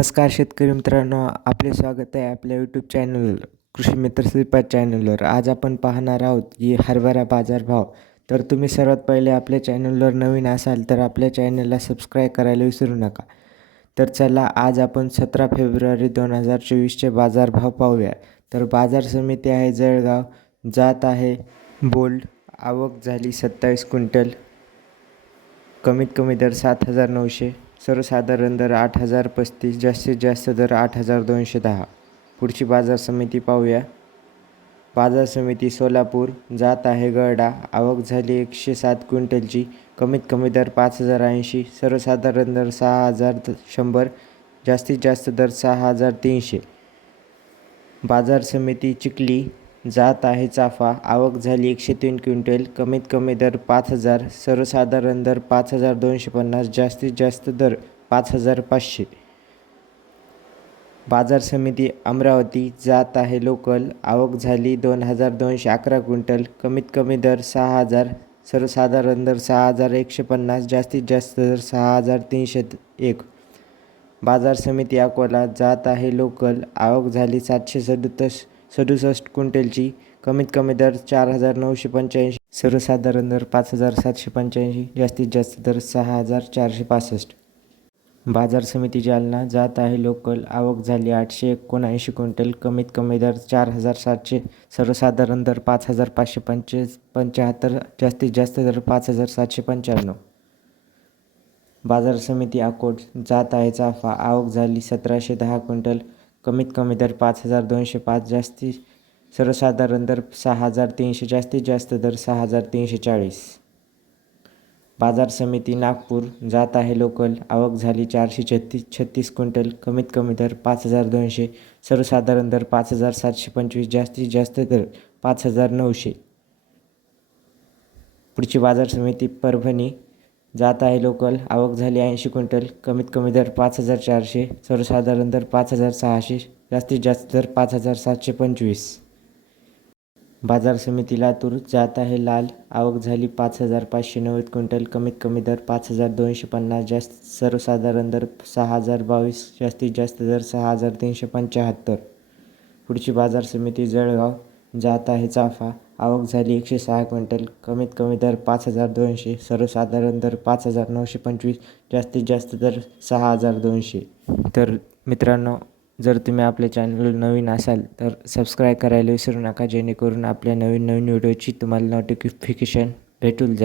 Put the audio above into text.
नमस्कार शेतकरी मित्रांनो आपले स्वागत आहे आपल्या यूट्यूब चॅनलवर कृषी मित्र श्रीपाद चॅनलवर आज आपण पाहणार आहोत की हरभरा बाजारभाव. तर तुम्ही सर्वात पहिले आपल्या चॅनलवर नवीन असाल तर आपल्या चॅनलला सबस्क्राईब करायला विसरू नका. तर चला आज आपण सतरा फेब्रुवारी दोन हजार चोवीसचे बाजारभाव पाहूया. तर बाजार समिती आहे जळगाव. जात आहे बोल्ड. आवक झाली सत्तावीस क्विंटल. कमीत कमी दर सात हजार नऊशे. सर्वसाधारण दर आठ हजार पस्तीस जास्तीत जास्त दर आठ हजार दोनशे दहा. पुढची बाजार समिती पाहूया. बाजार समिती सोलापूर जात आहे गरडा आवक झाली एकशे सात क्विंटलची कमीत कमी दर पाच हजार ऐंशी सर्वसाधारण दर सहा हजार शंभर जास्तीत जास्त दर सहा हजार तीनशे. बाजार समिती चिखली जात आहे चाफा. आवक झाली एकशे तीन क्विंटल. कमीत कमी दर पाच हजार. सर्वसाधारण दर पाच हजार दोनशे पन्नास. जास्तीत जास्त दर पाच हजार पाचशे. बाजार समिती अमरावती जात आहे लोकल. आवक झाली दोन हजार दोनशे अकरा क्विंटल. कमीत कमी दर सहा हजार. सर्वसाधारण दर सहा हजार एकशे पन्नास. जास्तीत जास्त दर सहा हजार तीनशे एक. बाजार समिती अकोला जात आहे लोकल. आवक झाली सातशे सदुसष्ट. सदुसष्ट क्विंटलची कमीत कमी दर चार हजार नऊशे पंच्याऐंशी सर्वसाधारण दर पाच हजार सातशे पंच्याऐंशी जास्तीत जास्त दर सहा हजार चारशे पासष्ट. बाजार समिती जालना जात आहे लोकल आवक झाली आठशे एकोणऐंशी क्विंटल कमीत कमी दर चार हजार सातशे सर्वसाधारण दर पाच हजार पाचशे पंचे पंच्याहत्तर जास्तीत जास्त दर पाच हजार सातशे पंच्याण्णव. बाजार समिती अकोट जात आहे चाफा आवक झाली सतराशे दहा क्विंटल कमीत कमी दर पाच हजार दोनशे पाच जास्ती सर्वसाधारण दर सहा हजार तीनशे जास्तीत जास्त दर सहा हजार तीनशे चाळीस. बाजार समिती नागपूर जात आहे लोकल आवक झाली चारशे छत्तीस छत्तीस क्विंटल कमीत कमी दर पाच हजार दोनशे सर्वसाधारण दर पाच हजार सातशे पंचवीस जास्तीत जास्त दर पाच हजार नऊशे. पुढची बाजार समिती परभणी जात आहे लोकल. आवक झाली ऐंशी क्विंटल. कमीत कमी दर पाच हजार चारशे. सर्वसाधारण दर पाच हजार सहाशे. जास्तीत जास्त दर पाच हजार सातशे पंचवीस. बाजार समिती लातूर जात आहे लाल. आवक झाली पाच हजार पाचशे नव्वद क्विंटल. कमीत कमी दर पाच हजार दोनशे पन्नास. जास्त सर्वसाधारण दर सहा हजार बावीस. जास्तीत जास्त दर सहा हजार तीनशे पंच्याहत्तर. पुढची बाजार समिती जळगाव. जात आहे चाफा. आवक झाली एकशे सहा क्विंटल. कमीत कमी दर पाच हजार दोनशे. सर्वसाधारण दर पाच हजार नऊशे पंचवीस. जास्तीत जास्त दर सहा हजार दोनशे. तर मित्रांनो जर तुम्ही आपल्या चॅनल नवीन असाल तर सबस्क्राईब करायला विसरू नका. जेणेकरून आपल्या नवीन नवीन व्हिडिओची तुम्हाला नोटिफिकेशन भेटून जाईल.